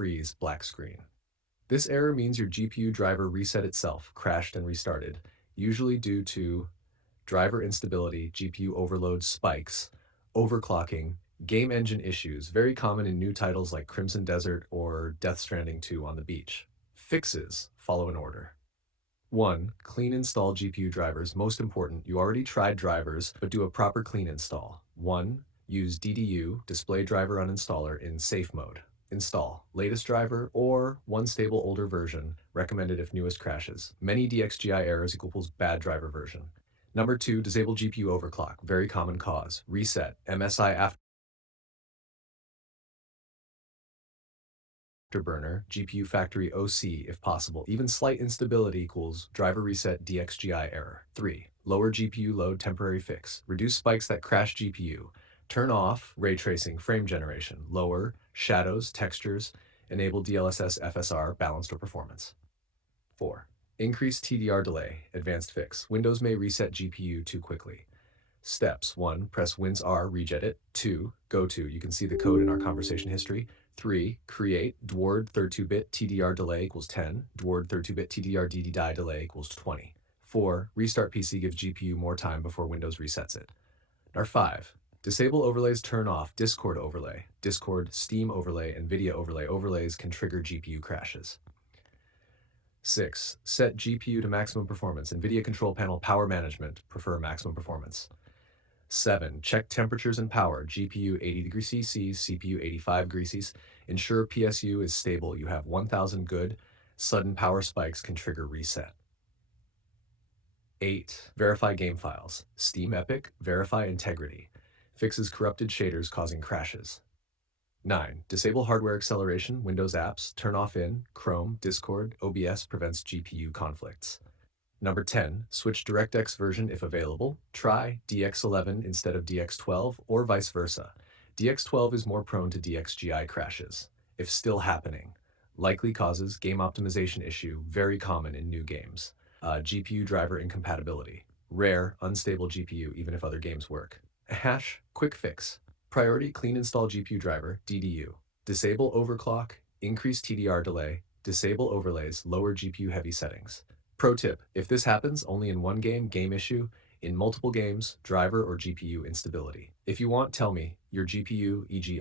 freeze black screen. This error means your GPU driver reset itself, crashed and restarted, usually due to driver instability, GPU overload spikes, overclocking, game engine issues, very common in new titles like Crimson Desert or Death Stranding 2 on the beach. Fixes follow in order. 1. Clean install GPU drivers. Most important, you already tried drivers, but do a proper clean install. 1. Use DDU, display driver uninstaller, in safe mode. Install latest driver or one stable older version, recommended if newest crashes. Many DXGI errors equals bad driver version. Number 2, disable GPU overclock, very common cause. Reset MSI afterburner, GPU factory OC if possible. Even slight instability equals driver reset DXGI error. 3. Lower GPU load temporary fix. Reduce spikes that crash GPU. Turn off ray tracing frame generation. Lower shadows, textures. Enable DLSS FSR balanced or performance. 4. Increase TDR delay, advanced fix. Windows may reset GPU too quickly. Steps. 1. Press Wins R, rejet it. 2. Go to. You can see the code in our conversation history. 3. Create Dward 32-bit TDR delay equals 10. Dward 32-bit TDR DDI delay equals 20. 4. Restart PC gives GPU more time before Windows resets it. Number 5. Disable overlays, turn off Discord overlay. Discord, Steam overlay, and Video overlay. Overlays can trigger GPU crashes. 6. Set GPU to maximum performance. NVIDIA control panel power management. Prefer maximum performance. 7. Check temperatures and power. GPU 80 degrees C, CPU 85 degrees C. Ensure PSU is stable. You have 1000 good. Sudden power spikes can trigger reset. 8. Verify game files. Steam Epic, verify integrity. Fixes corrupted shaders causing crashes. 9. Disable hardware acceleration, Windows apps, turn off in, Chrome, Discord, OBS prevents GPU conflicts. Number 10. Switch DirectX version if available. Try DX11 instead of DX12 or vice versa. DX12 is more prone to DXGI crashes. If still happening. Likely causes game optimization issue, very common in new games. GPU driver incompatibility. Rare, unstable GPU even if other games work. Quick fix. Priority clean install GPU driver, DDU. Disable overclock, increase TDR delay, disable overlays, lower GPU heavy settings. Pro tip, if this happens only in one game, game issue. In multiple games, driver or GPU instability. If you want, tell me, your GPU, e.g.